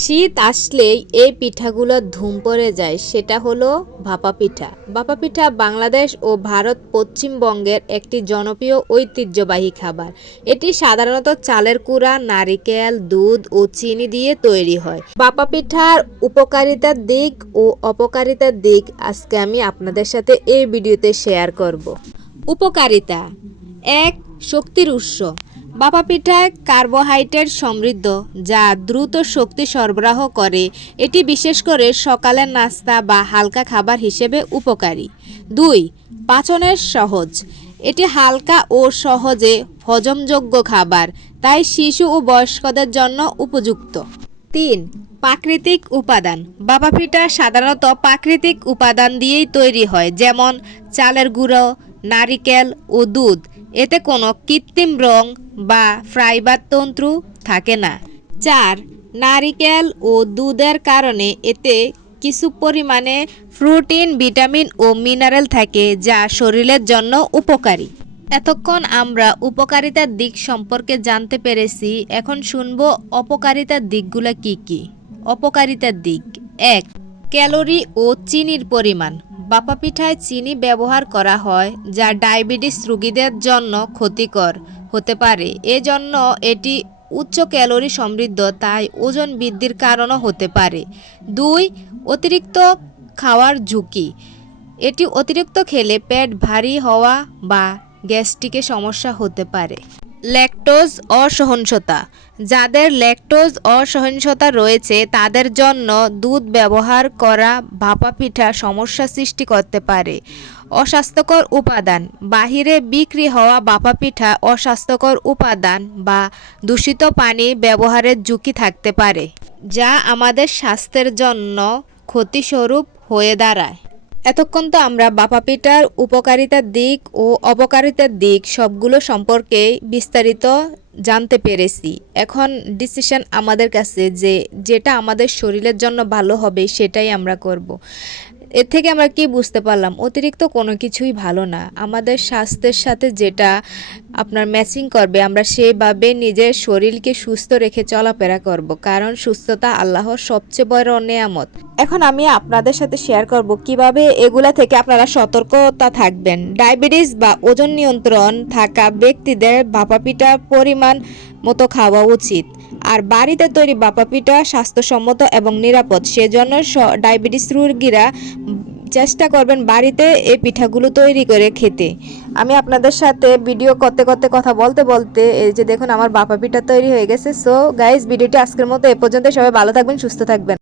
শীত আসলেই এই পিঠাগুলো ধুম পড়ে যায়, সেটা হলো ভাপা পিঠা। ভাপা পিঠা বাংলাদেশ ও ভারত পশ্চিমবঙ্গের একটি জনপ্রিয় ঐতিহ্যবাহী খাবার। এটি সাধারণত চালের কুড়া, নারিকেল, দুধ ও চিনি দিয়ে তৈরি হয়। ভাপা পিঠার উপকারিতার দিক ও অপকারিতার দিক আজকে আমি আপনাদের সাথে এই ভিডিওতে শেয়ার করব। উপকারিতা: ১. শক্তির উৎস। ভাপা পিঠা কার্বোহাইড্রেট সমৃদ্ধ, যা দ্রুত শক্তি সরবরাহ করে। এটি বিশেষ করে সকালের নাস্তা বা হালকা খাবার হিসেবে উপকারী। ২. পাচনের সহজ। এটি হালকা ও সহজে হজমযোগ্য খাবার, তাই শিশু ও বয়স্কদের জন্য উপযুক্ত। ৩. প্রাকৃতিক উপাদান। ভাপা পিঠা সাধারণত প্রাকৃতিক উপাদান দিয়েই তৈরি হয়, যেমন চালের গুঁড়ো, নারিকেল ও দুধ। এতে কোনো কৃত্রিম রং বা ফাইবার তন্তু থাকে না। ৪. নারিকেল ও দুধের কারণে এতে কিছু পরিমাণে প্রোটিন, ভিটামিন ও মিনারেল থাকে, যা শরীরের জন্য উপকারী। এতক্ষণ আমরা উপকারিতার দিক সম্পর্কে জানতে পেরেছি, এখন শুনবো অপকারিতার দিকগুলো কি কি। অপকারিতার দিক: ১. ক্যালোরি ও চিনির পরিমাণ। ভাপা পিঠায় চিনি ব্যবহার করা হয়, যা ডায়াবেটিস রোগীদের জন্য ক্ষতিকর হতে পারে। এজন্য এটি উচ্চ ক্যালোরি সমৃদ্ধ, তাই ওজন বৃদ্ধির কারণও হতে পারে। ২. অতিরিক্ত খাওয়ার ঝুঁকি। এটি অতিরিক্ত খেলে পেট ভারী হওয়া বা গ্যাস্ট্রিকের সমস্যা হতে পারে। ল্যাকটোজ অসহনশীলতা। যাদের ল্যাকটোজ অসহনশীলতা রয়েছে তাদের জন্য দুধ ব্যবহার করা ভাপা পিঠা সমস্যা সৃষ্টি করতে পারে। অস্বাস্থ্যকর উপাদান। বাহিরে বিক্রি হওয়া ভাপা পিঠা অস্বাস্থ্যকর উপাদান বা দূষিত পানি ব্যবহারের ঝুঁকি থাকতে পারে, যা আমাদের স্বাস্থ্যের জন্য ক্ষতিস্বরূপ হয়ে দাঁড়ায়। এতক্ষণ তো আমরা ভাপা পিঠার উপকারিতার দিক ও অপকারিতার দিক সবগুলো সম্পর্কে বিস্তারিত জানতে পেরেছি। এখন ডিসিশন আমাদের কাছে, যে যেটা আমাদের শরীরের জন্য ভালো হবে সেটাই আমরা করব। এর থেকে আমরা কি বুঝতে পারলাম? অতিরিক্ত কোনো কিছুই ভালো না। আমাদের স্বাস্থ্যের সাথে যেটা আপনার ম্যাচিং করবে, আমরা সেভাবে নিজের শরীরকে সুস্থ রেখে চলাফেরা করব, কারণ সুস্থতা আল্লাহর সবচেয়ে বড় নেয়ামত। এখন আমি আপনাদের সাথে শেয়ার করব কিভাবে এগুলা থেকে আপনারা সতর্কতা থাকবেন। ডায়াবেটিস বা ওজন নিয়ন্ত্রণ থাকা ব্যক্তিদের ভাপা পিঠার পরিমাণ মতো খাওয়া উচিত। আর বাড়িতে তৈরি ভাপা পিঠা স্বাস্থ্যসম্মত এবং নিরাপদ, সেজন্য ডায়াবেটিস রোগীরা চেষ্টা করবেন বাড়িতে এই পিঠাগুলো তৈরি করে খেতে। আমি আপনাদের সাথে ভিডিও করতে করতে কথা বলতে বলতে এই যে দেখুন আমার ভাপা পিঠা তৈরি হয়ে গেছে। সো গাইস, ভিডিওটি আজকের মতো এ পর্যন্ত। সবাই ভালো থাকবেন, সুস্থ থাকবেন।